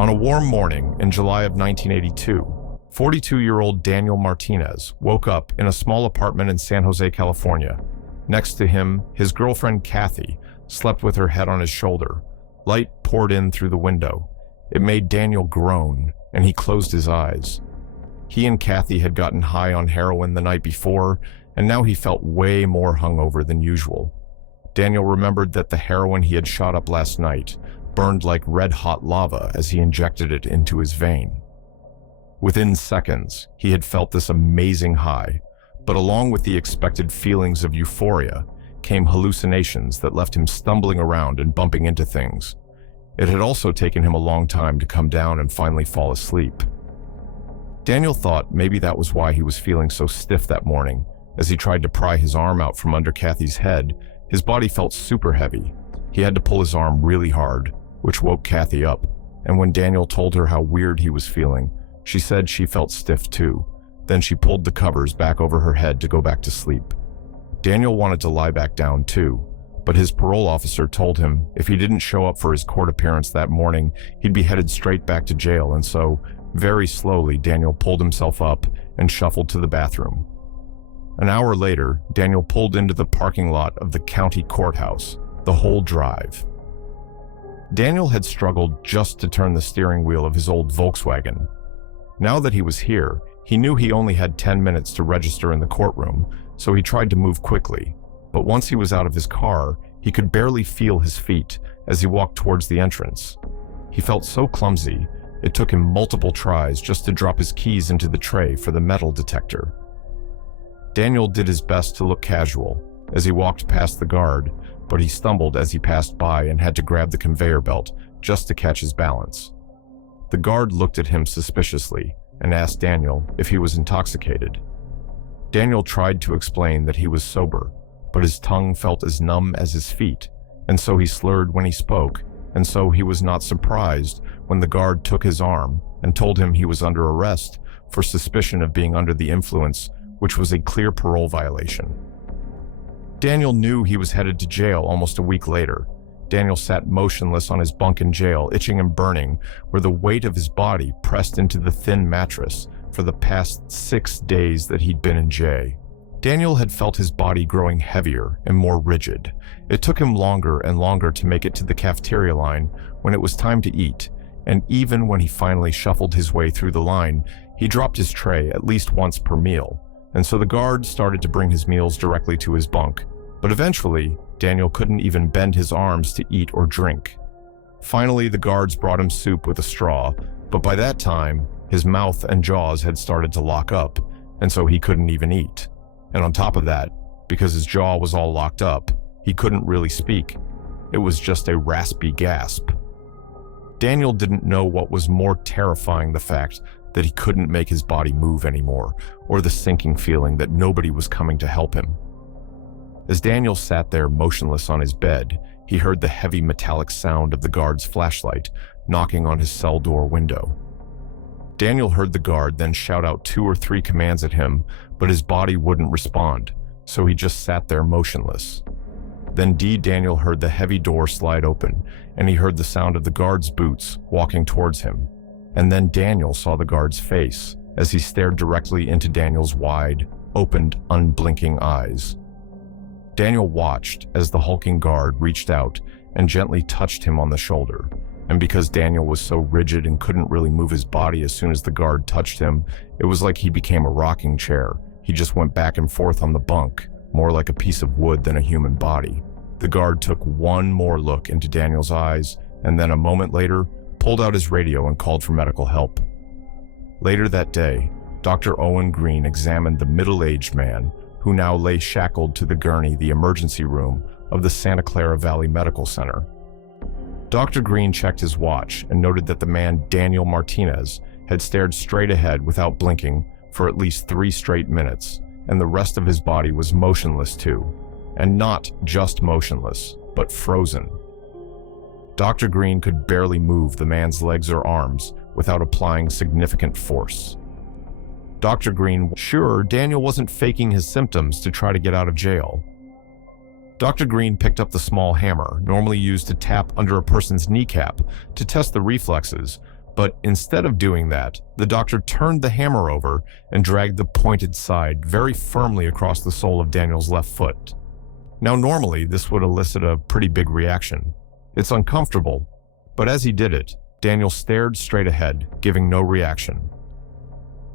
On a warm morning in July of 1982, 42-year-old Daniel Martinez woke up in a small apartment in San Jose, California. Next to him, his girlfriend Kathy slept with her head on his shoulder. Light poured in through the window. It made Daniel groan, and he closed his eyes. He and Kathy had gotten high on heroin the night before, and now he felt way more hungover than usual. Daniel remembered that the heroin he had shot up last night burned like red-hot lava as he injected it into his vein. Within seconds, he had felt this amazing high, but along with the expected feelings of euphoria came hallucinations that left him stumbling around and bumping into things. It had also taken him a long time to come down and finally fall asleep. Daniel thought maybe that was why he was feeling so stiff that morning. As he tried to pry his arm out from under Kathy's head, his body felt super heavy. He had to pull his arm really hard, which woke Kathy up, and when Daniel told her how weird he was feeling, she said she felt stiff too. Then she pulled the covers back over her head to go back to sleep. Daniel wanted to lie back down too, but his parole officer told him if he didn't show up for his court appearance that morning, he'd be headed straight back to jail, and so, very slowly, Daniel pulled himself up and shuffled to the bathroom. An hour later, Daniel pulled into the parking lot of the county courthouse, the whole drive. Daniel had struggled just to turn the steering wheel of his old Volkswagen. Now that he was here, he knew he only had 10 minutes to register in the courtroom, so he tried to move quickly. But once he was out of his car, he could barely feel his feet as he walked towards the entrance. He felt so clumsy, it took him multiple tries just to drop his keys into the tray for the metal detector. Daniel did his best to look casual as he walked past the guard, but he stumbled as he passed by and had to grab the conveyor belt just to catch his balance. The guard looked at him suspiciously and asked Daniel if he was intoxicated. Daniel tried to explain that he was sober, but his tongue felt as numb as his feet, and so he slurred when he spoke, and so he was not surprised when the guard took his arm and told him he was under arrest for suspicion of being under the influence, which was a clear parole violation. Daniel knew he was headed to jail almost a week later. Daniel sat motionless on his bunk in jail, itching and burning, where the weight of his body pressed into the thin mattress for the past 6 days that he'd been in jail. Daniel had felt his body growing heavier and more rigid. It took him longer and longer to make it to the cafeteria line when it was time to eat, and even when he finally shuffled his way through the line, he dropped his tray at least once per meal, and so the guard started to bring his meals directly to his bunk. But eventually, Daniel couldn't even bend his arms to eat or drink. Finally, the guards brought him soup with a straw, but by that time, his mouth and jaws had started to lock up, and so he couldn't even eat. And on top of that, because his jaw was all locked up, he couldn't really speak. It was just a raspy gasp. Daniel didn't know what was more terrifying, the fact that he couldn't make his body move anymore, or the sinking feeling that nobody was coming to help him. As Daniel sat there motionless on his bed, he heard the heavy metallic sound of the guard's flashlight knocking on his cell door window. Daniel heard the guard then shout out 2 or 3 commands at him, but his body wouldn't respond, so he just sat there motionless. Then Daniel heard the heavy door slide open, and he heard the sound of the guard's boots walking towards him. And then Daniel saw the guard's face as he stared directly into Daniel's wide, opened, unblinking eyes. Daniel watched as the hulking guard reached out and gently touched him on the shoulder, and because Daniel was so rigid and couldn't really move his body as soon as the guard touched him, it was like he became a rocking chair. He just went back and forth on the bunk, more like a piece of wood than a human body. The guard took one more look into Daniel's eyes, and then a moment later, pulled out his radio and called for medical help. Later that day, Dr. Owen Green examined the middle-aged man who now lay shackled to the gurney, the emergency room of the Santa Clara Valley Medical Center. Dr. Green checked his watch and noted that the man, Daniel Martinez, had stared straight ahead without blinking for at least 3 straight minutes, and the rest of his body was motionless too. And not just motionless, but frozen. Dr. Green could barely move the man's legs or arms without applying significant force. Dr. Green was sure Daniel wasn't faking his symptoms to try to get out of jail. Dr. Green picked up the small hammer, normally used to tap under a person's kneecap, to test the reflexes, But instead of doing that, the doctor turned the hammer over and dragged the pointed side very firmly across the sole of Daniel's left foot. Now, normally, this would elicit a pretty big reaction. It's uncomfortable, but as he did it, Daniel stared straight ahead, giving no reaction.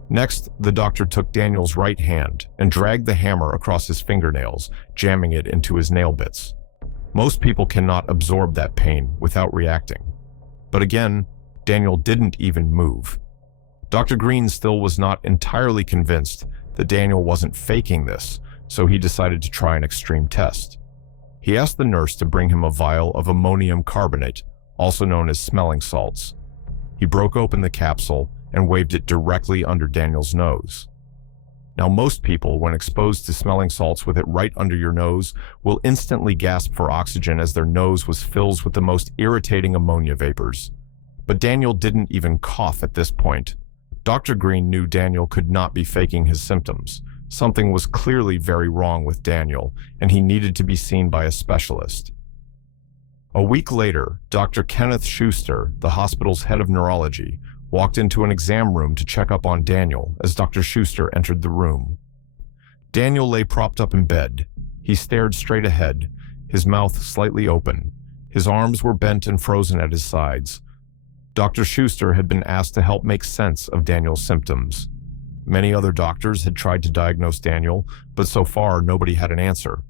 Next, the doctor took Daniel's right hand and dragged the hammer across his fingernails, jamming it into his nail bits. Most people cannot absorb that pain without reacting. But again, Daniel didn't even move. Dr. Green still was not entirely convinced that Daniel wasn't faking this, so he decided to try an extreme test. He asked the nurse to bring him a vial of ammonium carbonate, also known as smelling salts. He broke open the capsule and waved it directly under Daniel's nose. Now, most people, when exposed to smelling salts with it right under your nose, will instantly gasp for oxygen as their nose was filled with the most irritating ammonia vapors. But Daniel didn't even cough at this point. Dr. Green knew Daniel could not be faking his symptoms. Something was clearly very wrong with Daniel, and he needed to be seen by a specialist. A week later, Dr. Kenneth Schuster, the hospital's head of neurology, walked into an exam room to check up on Daniel as Dr. Schuster entered the room. Daniel lay propped up in bed. He stared straight ahead, his mouth slightly open. His arms were bent and frozen at his sides. Dr. Schuster had been asked to help make sense of Daniel's symptoms. Many other doctors had tried to diagnose Daniel, but so far nobody had an answer.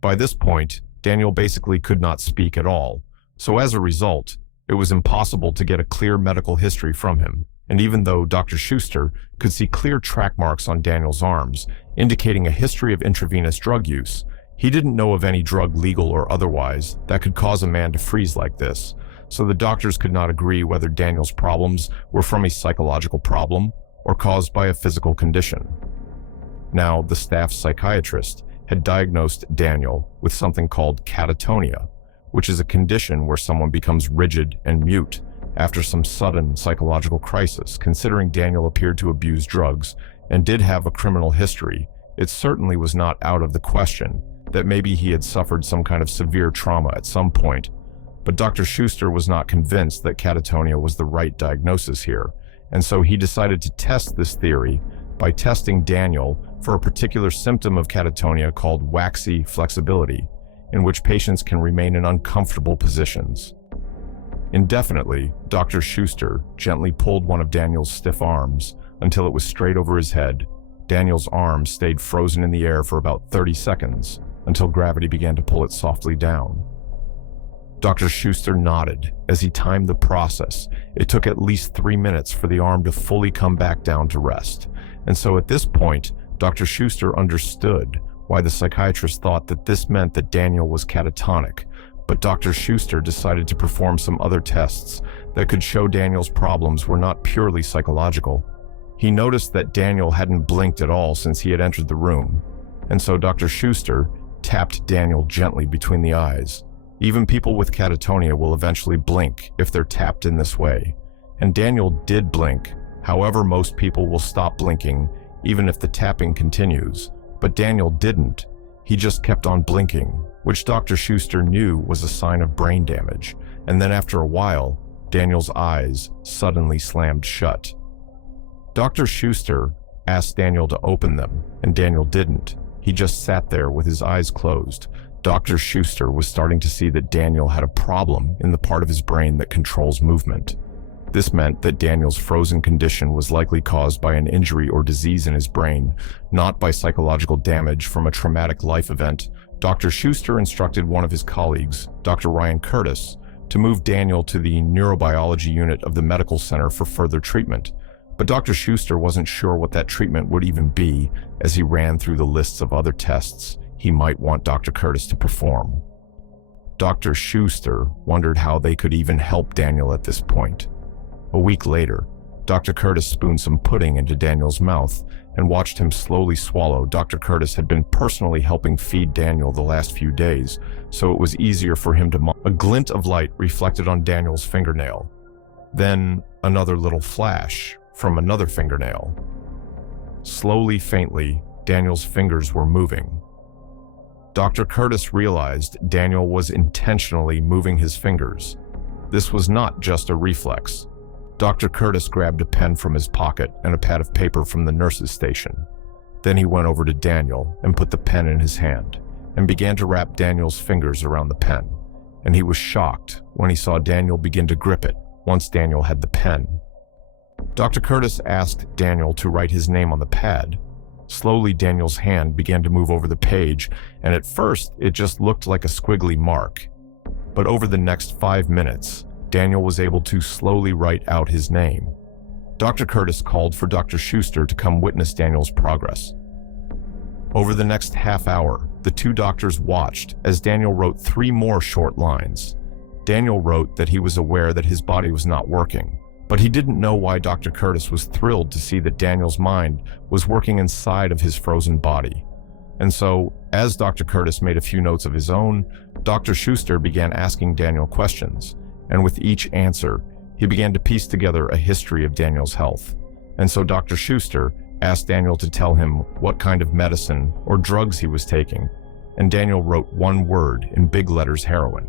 By this point, Daniel basically could not speak at all, so as a result, it was impossible to get a clear medical history from him. And even though Dr. Schuster could see clear track marks on Daniel's arms, indicating a history of intravenous drug use, he didn't know of any drug, legal or otherwise, that could cause a man to freeze like this, so the doctors could not agree whether Daniel's problems were from a psychological problem or caused by a physical condition. Now, the staff psychiatrist had diagnosed Daniel with something called catatonia, which is a condition where someone becomes rigid and mute after some sudden psychological crisis. Considering Daniel appeared to abuse drugs and did have a criminal history, it certainly was not out of the question that maybe he had suffered some kind of severe trauma at some point. But Dr. Schuster was not convinced that catatonia was the right diagnosis here, and so he decided to test this theory by testing Daniel for a particular symptom of catatonia called waxy flexibility, in which patients can remain in uncomfortable positions. Indefinitely, Dr. Schuster gently pulled one of Daniel's stiff arms until it was straight over his head. Daniel's arm stayed frozen in the air for about 30 seconds until gravity began to pull it softly down. Dr. Schuster nodded as he timed the process. It took at least 3 minutes for the arm to fully come back down to rest. And so at this point, Dr. Schuster understood why the psychiatrist thought that this meant that Daniel was catatonic. But Dr. Schuster decided to perform some other tests that could show Daniel's problems were not purely psychological. He noticed that Daniel hadn't blinked at all since he had entered the room. And so Dr. Schuster tapped Daniel gently between the eyes. Even people with catatonia will eventually blink if they're tapped in this way. And Daniel did blink. However, most people will stop blinking even if the tapping continues. But Daniel didn't. He just kept on blinking, which Dr. Schuster knew was a sign of brain damage. And then after a while, Daniel's eyes suddenly slammed shut. Dr. Schuster asked Daniel to open them, and Daniel didn't. He just sat there with his eyes closed. Dr. Schuster was starting to see that Daniel had a problem in the part of his brain that controls movement. This meant that Daniel's frozen condition was likely caused by an injury or disease in his brain, not by psychological damage from a traumatic life event. Dr. Schuster instructed one of his colleagues, Dr. Ryan Curtis, to move Daniel to the neurobiology unit of the medical center for further treatment. But Dr. Schuster wasn't sure what that treatment would even be as he ran through the lists of other tests he might want Dr. Curtis to perform. Dr. Schuster wondered how they could even help Daniel at this point. A week later, Dr. Curtis spooned some pudding into Daniel's mouth and watched him slowly swallow. Dr. Curtis had been personally helping feed Daniel the last few days, so it was easier for him to A glint of light reflected on Daniel's fingernail. Then another little flash from another fingernail. Slowly, faintly, Daniel's fingers were moving. Dr. Curtis realized Daniel was intentionally moving his fingers. This was not just a reflex. Dr. Curtis grabbed a pen from his pocket and a pad of paper from the nurse's station. Then he went over to Daniel and put the pen in his hand and began to wrap Daniel's fingers around the pen. And he was shocked when he saw Daniel begin to grip it once Daniel had the pen. Dr. Curtis asked Daniel to write his name on the pad. Slowly, Daniel's hand began to move over the page, and at first, it just looked like a squiggly mark. But over the next 5 minutes, Daniel was able to slowly write out his name. Dr. Curtis called for Dr. Schuster to come witness Daniel's progress. Over the next half hour, the two doctors watched as Daniel wrote 3 more short lines. Daniel wrote that he was aware that his body was not working, but he didn't know why Dr. Curtis was thrilled to see that Daniel's mind was working inside of his frozen body. And so, as Dr. Curtis made a few notes of his own, Dr. Schuster began asking Daniel questions, and with each answer, he began to piece together a history of Daniel's health. And so Dr. Schuster asked Daniel to tell him what kind of medicine or drugs he was taking, and Daniel wrote one word in big letters: heroin.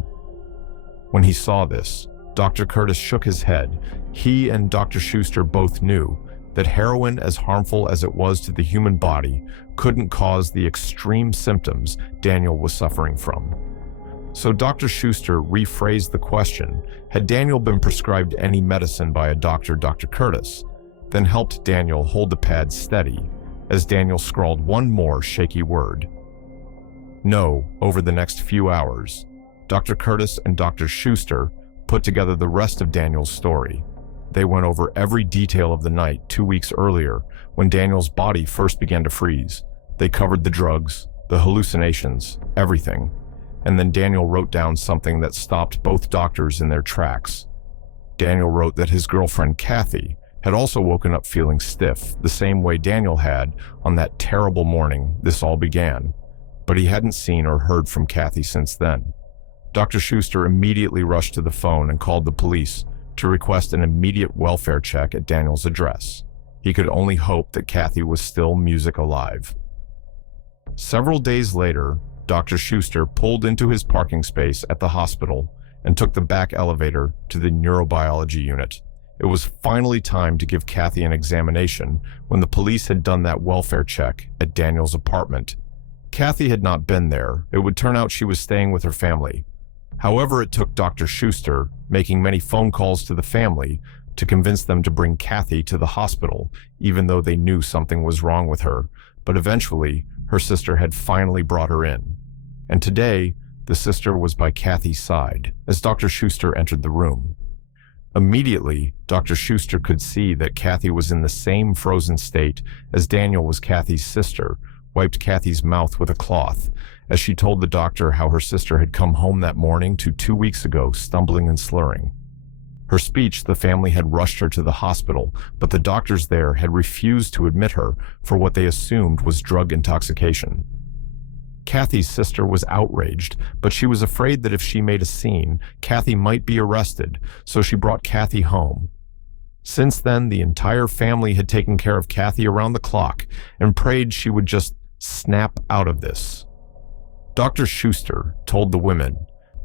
When he saw this, Dr. Curtis shook his head. He and Dr. Schuster both knew that heroin, as harmful as it was to the human body, couldn't cause the extreme symptoms Daniel was suffering from. So Dr. Schuster rephrased the question: had Daniel been prescribed any medicine by a doctor, Dr. Curtis, then helped Daniel hold the pad steady as Daniel scrawled one more shaky word. No, over the next few hours, Dr. Curtis and Dr. Schuster put together the rest of Daniel's story. They went over every detail of the night 2 weeks earlier when Daniel's body first began to freeze. They covered the drugs, the hallucinations, everything. And then Daniel wrote down something that stopped both doctors in their tracks. Daniel wrote that his girlfriend, Kathy, had also woken up feeling stiff, the same way Daniel had on that terrible morning this all began. But he hadn't seen or heard from Kathy since then. Dr. Schuster immediately rushed to the phone and called the police to request an immediate welfare check at Daniel's address. He could only hope that Kathy was still music alive. Several days later, Dr. Schuster pulled into his parking space at the hospital and took the back elevator to the neurobiology unit. It was finally time to give Kathy an examination when the police had done that welfare check at Daniel's apartment. Kathy had not been there. It would turn out she was staying with her family. However, it took Dr. Schuster making many phone calls to the family to convince them to bring Kathy to the hospital, even though they knew something was wrong with her. But eventually, her sister had finally brought her in. And today, the sister was by Kathy's side as Dr. Schuster entered the room. Immediately, Dr. Schuster could see that Kathy was in the same frozen state as Daniel was. Kathy's sister wiped Kathy's mouth with a cloth as she told the doctor how her sister had come home that morning to 2 weeks ago, stumbling and slurring. Her speech, the family had rushed her to the hospital, but the doctors there had refused to admit her for what they assumed was drug intoxication. Kathy's sister was outraged, but she was afraid that if she made a scene, Kathy might be arrested, so she brought Kathy home. Since then, the entire family had taken care of Kathy around the clock and prayed she would just snap out of this. Dr. Schuster told the women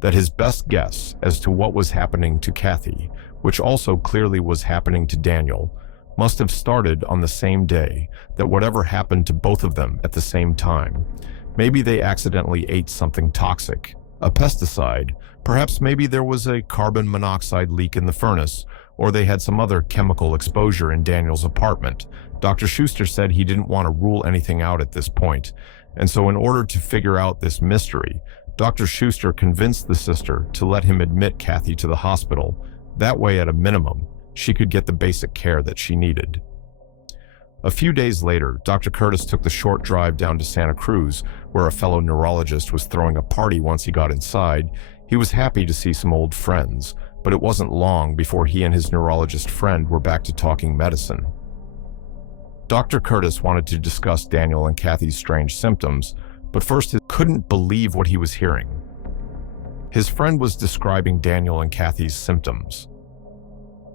that his best guess as to what was happening to Kathy, which also clearly was happening to Daniel, must have started on the same day, that whatever happened to both of them at the same time. Maybe they accidentally ate something toxic, a pesticide, perhaps maybe there was a carbon monoxide leak in the furnace, or they had some other chemical exposure in Daniel's apartment. Dr. Schuster said he didn't want to rule anything out at this point, and so in order to figure out this mystery, Dr. Schuster convinced the sister to let him admit Kathy to the hospital. That way, at a minimum, she could get the basic care that she needed. A few days later, Dr. Curtis took the short drive down to Santa Cruz, where a fellow neurologist was throwing a party. Once he got inside, he was happy to see some old friends, but it wasn't long before he and his neurologist friend were back to talking medicine. Dr. Curtis wanted to discuss Daniel and Kathy's strange symptoms, but first he couldn't believe what he was hearing. His friend was describing Daniel and Kathy's symptoms.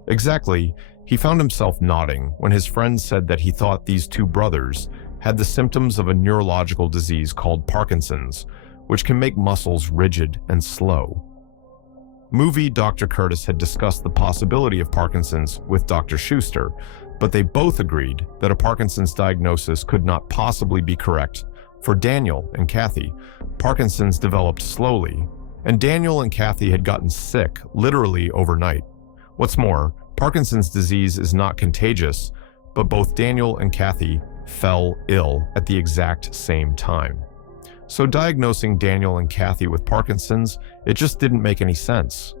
Exactly, he found himself nodding when his friend said that he thought these two brothers had the symptoms of a neurological disease called Parkinson's, which can make muscles rigid and slow. Movie Dr. Curtis had discussed the possibility of Parkinson's with Dr. Schuster, but they both agreed that a Parkinson's diagnosis could not possibly be correct. For Daniel and Kathy, Parkinson's developed slowly, and Daniel and Kathy had gotten sick literally overnight. What's more, Parkinson's disease is not contagious, but both Daniel and Kathy fell ill at the exact same time. So diagnosing Daniel and Kathy with Parkinson's, it just didn't make any sense.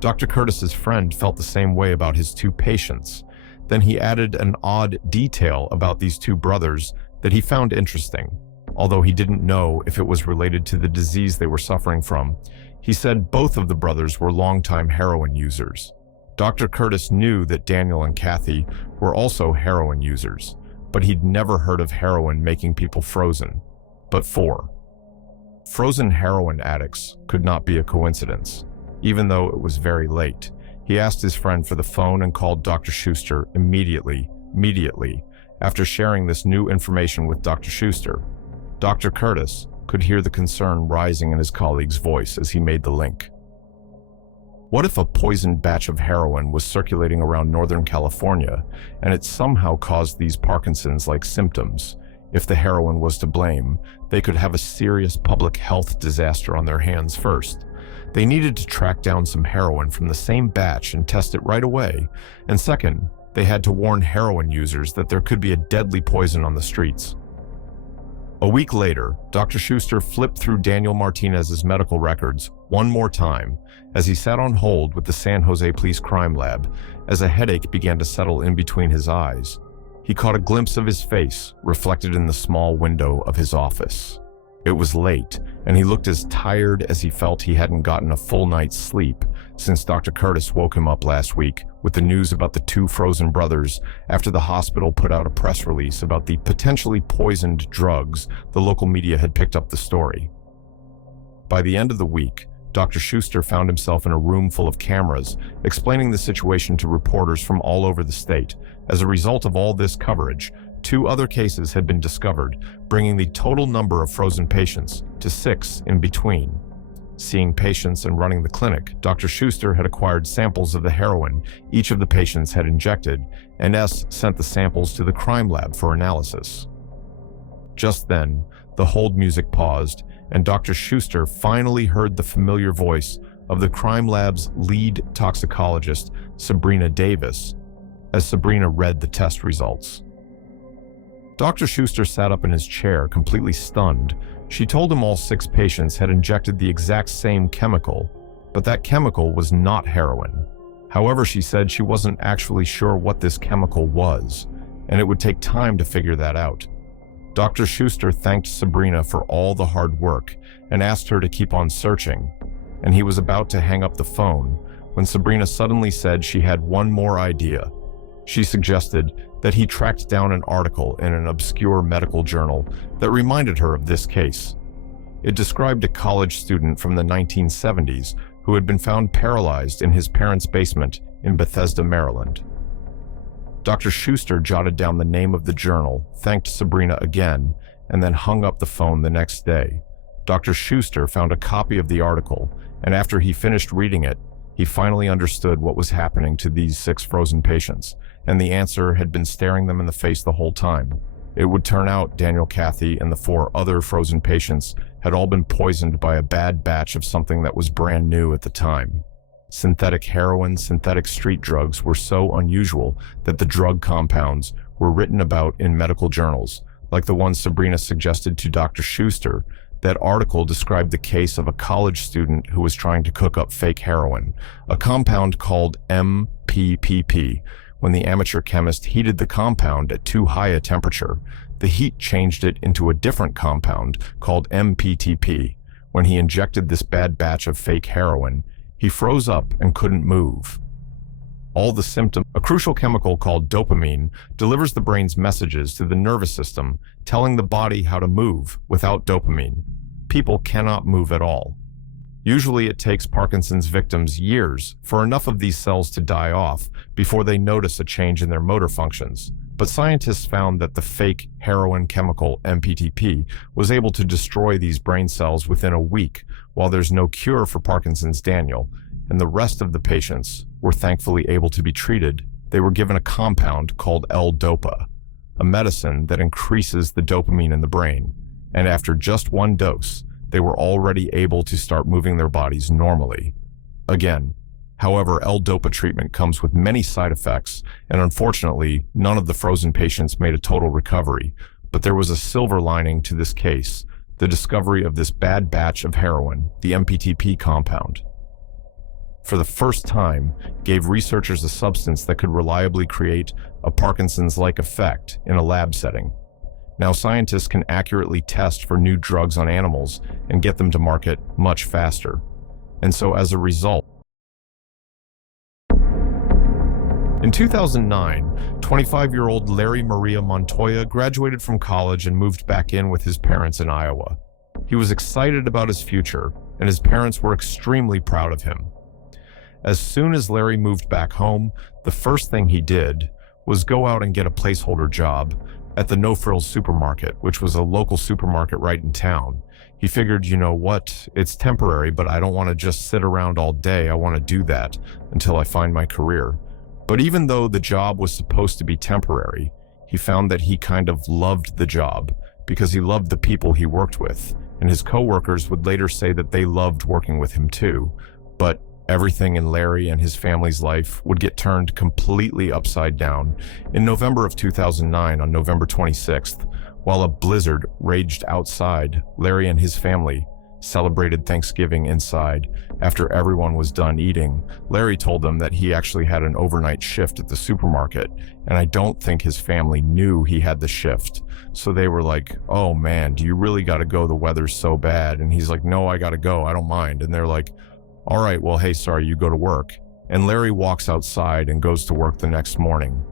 Dr. Curtis's friend felt the same way about his two patients. Then he added an odd detail about these two brothers that he found interesting. Although he didn't know if it was related to the disease they were suffering from, he said both of the brothers were longtime heroin users. Dr. Curtis knew that Daniel and Kathy were also heroin users, but he'd never heard of heroin making people frozen. But frozen heroin addicts could not be a coincidence. Even though it was very late, he asked his friend for the phone and called Dr. Schuster immediately. After sharing this new information with Dr. Schuster, Dr. Curtis could hear the concern rising in his colleague's voice as he made the link. What if a poisoned batch of heroin was circulating around Northern California and it somehow caused these Parkinson's-like symptoms? If the heroin was to blame, they could have a serious public health disaster on their hands first. They needed to track down some heroin from the same batch and test it right away. And second, they had to warn heroin users that there could be a deadly poison on the streets. A week later, Dr. Schuster flipped through Daniel Martinez's medical records one more time as he sat on hold with the San Jose Police Crime Lab as a headache began to settle in between his eyes. He caught a glimpse of his face reflected in the small window of his office. It was late, and he looked as tired as he felt he hadn't gotten a full night's sleep since Dr. Curtis woke him up last week with the news about the two frozen brothers after the hospital put out a press release about the potentially poisoned drugs. The local media had picked up the story. By the end of the week, Dr. Schuster found himself in a room full of cameras, explaining the situation to reporters from all over the state. As a result of all this coverage, 2 other cases had been discovered, bringing the total number of frozen patients to 6 in between. Seeing patients and running the clinic, Dr. Schuster had acquired samples of the heroin each of the patients had injected, and sent the samples to the crime lab for analysis. Just then, the hold music paused, and Dr. Schuster finally heard the familiar voice of the crime lab's lead toxicologist, Sabrina Davis, as Sabrina read the test results. Dr. Schuster sat up in his chair, completely stunned. She told him all 6 patients had injected the exact same chemical, but that chemical was not heroin. However, she said she wasn't actually sure what this chemical was, and it would take time to figure that out. Dr. Schuster thanked Sabrina for all the hard work and asked her to keep on searching, and he was about to hang up the phone when Sabrina suddenly said she had one more idea. She suggested that he tracked down an article in an obscure medical journal that reminded her of this case. It described a college student from the 1970s who had been found paralyzed in his parents' basement in Bethesda, Maryland. Dr. Schuster jotted down the name of the journal, thanked Sabrina again, and then hung up the phone the next day. Dr. Schuster found a copy of the article, and after he finished reading it, he finally understood what was happening to these 6 frozen patients, and the answer had been staring them in the face the whole time. It would turn out Daniel, Kathy, and the 4 other frozen patients had all been poisoned by a bad batch of something that was brand new at the time. Synthetic heroin, synthetic street drugs were so unusual that the drug compounds were written about in medical journals, like the one Sabrina suggested to Dr. Schuster. That article described the case of a college student who was trying to cook up fake heroin, a compound called MPPP. When the amateur chemist heated the compound at too high a temperature, the heat changed it into a different compound called MPTP. When he injected this bad batch of fake heroin, he froze up and couldn't move. All the symptoms. A crucial chemical called dopamine delivers the brain's messages to the nervous system, telling the body how to move. Without dopamine, people cannot move at all. Usually it takes Parkinson's victims years for enough of these cells to die off before they notice a change in their motor functions. But scientists found that the fake heroin chemical MPTP was able to destroy these brain cells within a week, While there's no cure for Parkinson's, Daniel and the rest of the patients were thankfully able to be treated. They were given a compound called L-Dopa, a medicine that increases the dopamine in the brain, and after just one dose, they were already able to start moving their bodies normally. Again, however, L-Dopa treatment comes with many side effects, and unfortunately, none of the frozen patients made a total recovery. But there was a silver lining to this case, the discovery of this bad batch of heroin, the MPTP compound. For the first time, gave researchers a substance that could reliably create a Parkinson's-like effect in a lab setting. Now scientists can accurately test for new drugs on animals and get them to market much faster. And so as a result, in 2009, 25-year-old Larry Maria Montoya graduated from college and moved back in with his parents in Iowa. He was excited about his future, and his parents were extremely proud of him. As soon as Larry moved back home, the first thing he did was go out and get a placeholder job at the No Frills supermarket, which was a local supermarket right in town. He figured, you know what, it's temporary, but I don't want to just sit around all day. I want to do that until I find my career. But even though the job was supposed to be temporary, he found that he kind of loved the job because he loved the people he worked with, and his coworkers would later say that they loved working with him too. But everything in Larry and his family's life would get turned completely upside down in November of 2009, on November 26th, while a blizzard raged outside. Larry and his family celebrated Thanksgiving inside. After everyone was done eating, Larry told them that he actually had an overnight shift at the supermarket, and I don't think his family knew he had the shift. So they were like, "Oh man, do you really gotta go? The weather's so bad." And he's like, "No, I gotta go, I don't mind." And they're like, "All right, well, hey, sorry, you go to work." And Larry walks outside and goes to work the next morning.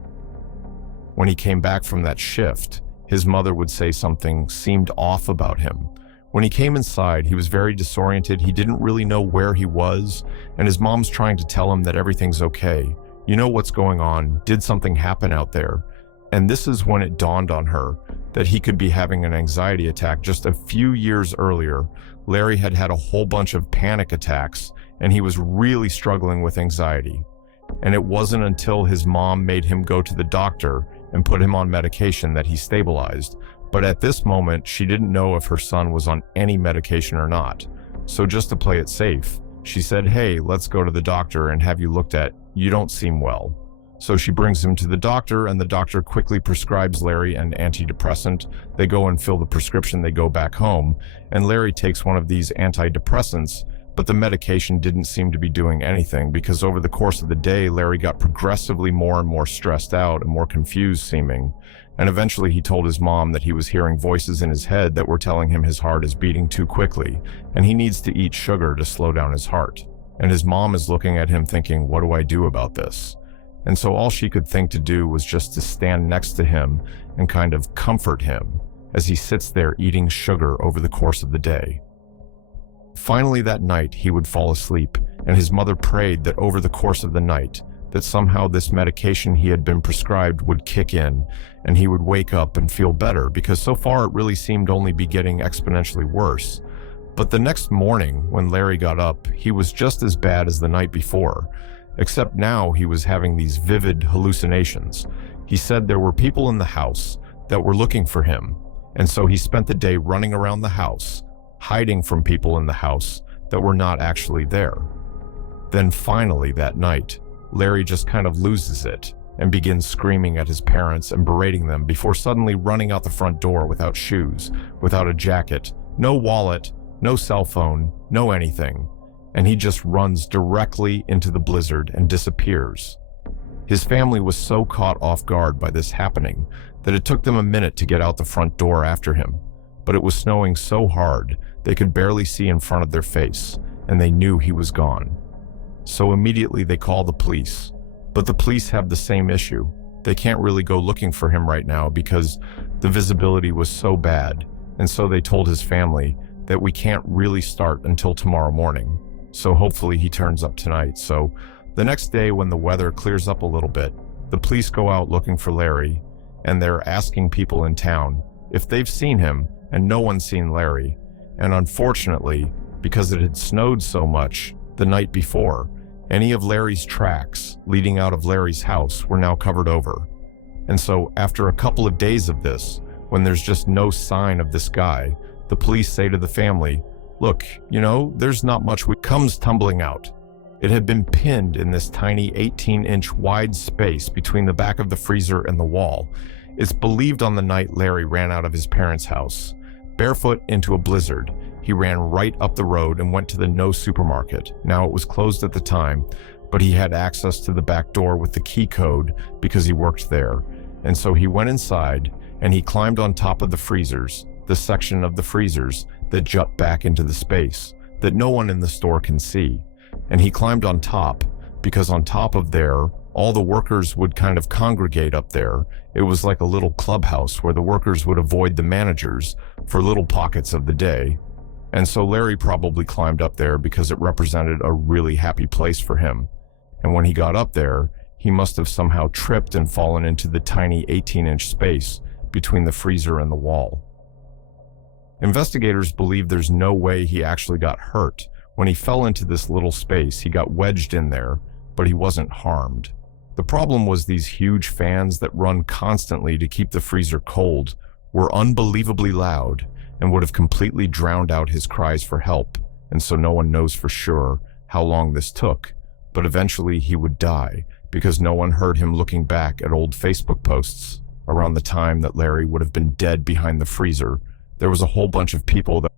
When he came back from that shift, his mother would say something seemed off about him. When he came inside, he was very disoriented. He didn't really know where he was, and his mom's trying to tell him that everything's okay. You know what's going on? Did something happen out there? And this is when it dawned on her that he could be having an anxiety attack. Just a few years earlier, Larry had had a whole bunch of panic attacks, and he was really struggling with anxiety. And it wasn't until his mom made him go to the doctor and put him on medication that he stabilized. But at this moment, she didn't know if her son was on any medication or not. So just to play it safe, she said, "Hey, let's go to the doctor and have you looked at. You don't seem well." So she brings him to the doctor, and the doctor quickly prescribes Larry an antidepressant. They go and fill the prescription, they go back home, and Larry takes one of these antidepressants, but the medication didn't seem to be doing anything, because over the course of the day, Larry got progressively more and more stressed out and more confused seeming. And eventually he told his mom that he was hearing voices in his head that were telling him his heart is beating too quickly, and he needs to eat sugar to slow down his heart. And his mom is looking at him thinking, what do I do about this? And so all she could think to do was just to stand next to him and kind of comfort him as he sits there eating sugar over the course of the day. Finally that night he would fall asleep, and his mother prayed that over the course of the night that somehow this medication he had been prescribed would kick in and he would wake up and feel better, because so far it really seemed only be getting exponentially worse. But the next morning when Larry got up, he was just as bad as the night before, except now he was having these vivid hallucinations. He said there were people in the house that were looking for him, and so he spent the day running around the house, hiding from people in the house that were not actually there. Then finally that night, Larry just kind of loses it and begins screaming at his parents and berating them before suddenly running out the front door without shoes, without a jacket, no wallet, no cell phone, no anything. And he just runs directly into the blizzard and disappears. His family was so caught off guard by this happening that it took them a minute to get out the front door after him. But it was snowing so hard they could barely see in front of their face, and they knew he was gone. So immediately they call the police. But the police have the same issue. They can't really go looking for him right now because the visibility was so bad. And so they told his family that we can't really start until tomorrow morning. So hopefully he turns up tonight. So the next day when the weather clears up a little bit, the police go out looking for Larry, and they're asking people in town if they've seen him, and no one's seen Larry. And unfortunately, because it had snowed so much the night before. Any of Larry's tracks leading out of Larry's house were now covered over. And so after a couple of days of this, when there's just no sign of this guy, the police say to the family, "Look, there's not much." Comes tumbling out. It had been pinned in this tiny 18-inch wide space between the back of the freezer and the wall. It's believed on the night Larry ran out of his parents' house. Barefoot into a blizzard, he ran right up the road and went to the No supermarket. Now it was closed at the time, but he had access to the back door with the key code because he worked there. And so he went inside and he climbed on top of the freezers, the section of the freezers that jut back into the space that no one in the store can see. And he climbed on top because on top of there, all the workers would kind of congregate up there. It was like a little clubhouse where the workers would avoid the managers for little pockets of the day. And so Larry probably climbed up there because it represented a really happy place for him. And when he got up there, he must have somehow tripped and fallen into the tiny 18-inch space between the freezer and the wall. Investigators believe there's no way he actually got hurt. When he fell into this little space, he got wedged in there, but he wasn't harmed. The problem was these huge fans that run constantly to keep the freezer cold were unbelievably loud and would have completely drowned out his cries for help, and so no one knows for sure how long this took, but eventually he would die because no one heard him looking back at old Facebook posts. Around the time that Larry would have been dead behind the freezer, there was a whole bunch of people that